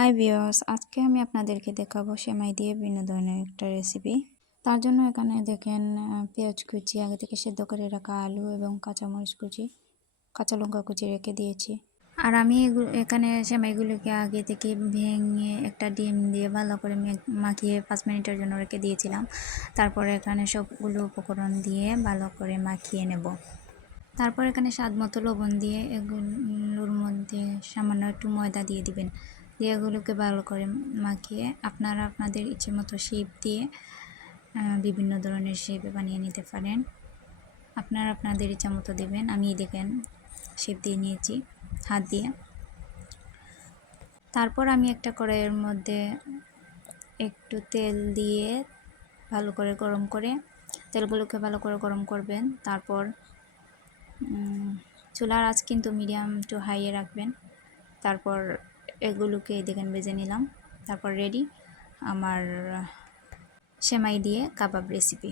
Hi viewers, আজকে আমি আপনাদেরকে দেখাবো সেমাই দিয়ে ভিন্ন ধরনের একটা রেসিপি। তার জন্য এখানে দেখেন পেঁয়াজ কুচি, আগে থেকে সেদ্ধ করে রাখা আলু এবং কাঁচামরিচ কুচি, কাঁচা লঙ্কা কুচি রেখে দিয়েছি। আর আমি এখানে সেমাইগুলোকে আগে থেকে ভেঙে একটা ডিম দিয়ে ভালো করে মাখিয়ে 5 মিনিটের জন্য রেখে দিয়েছিলাম। তারপরে এখানে সবগুলো উপকরণ দিয়ে ভালো করে মাখিয়ে নেব। তারপর এখানে স্বাদ মতো লবণ দিয়ে এগুলোর মধ্যে সামান্য একটু ময়দা দিয়ে দিবেন। দিয়ে এগুলোকে ভালো করে মাখিয়ে আপনারা আপনাদের ইচ্ছে মতো শেপ দিয়ে বিভিন্ন ধরনের শেপে বানিয়ে নিতে পারেন। আপনারা আপনাদের ইচ্ছা মতো দেবেন। আমি দেখেন শেপ দিয়ে নিয়েছি হাত দিয়ে। তারপর আমি একটা কড়াইয়ের মধ্যে একটু তেল দিয়ে ভালো করে গরম করে তেলগুলোকে ভালো করে গরম করবেন। তারপর চুলার আঁচ কিন্তু মিডিয়াম টু হাইয়ে রাখবেন। তারপর এগুলোকে দেখেন ভেজে নিলাম। তারপর রেডি আমার সেমাই দিয়ে কাবাব রেসিপি।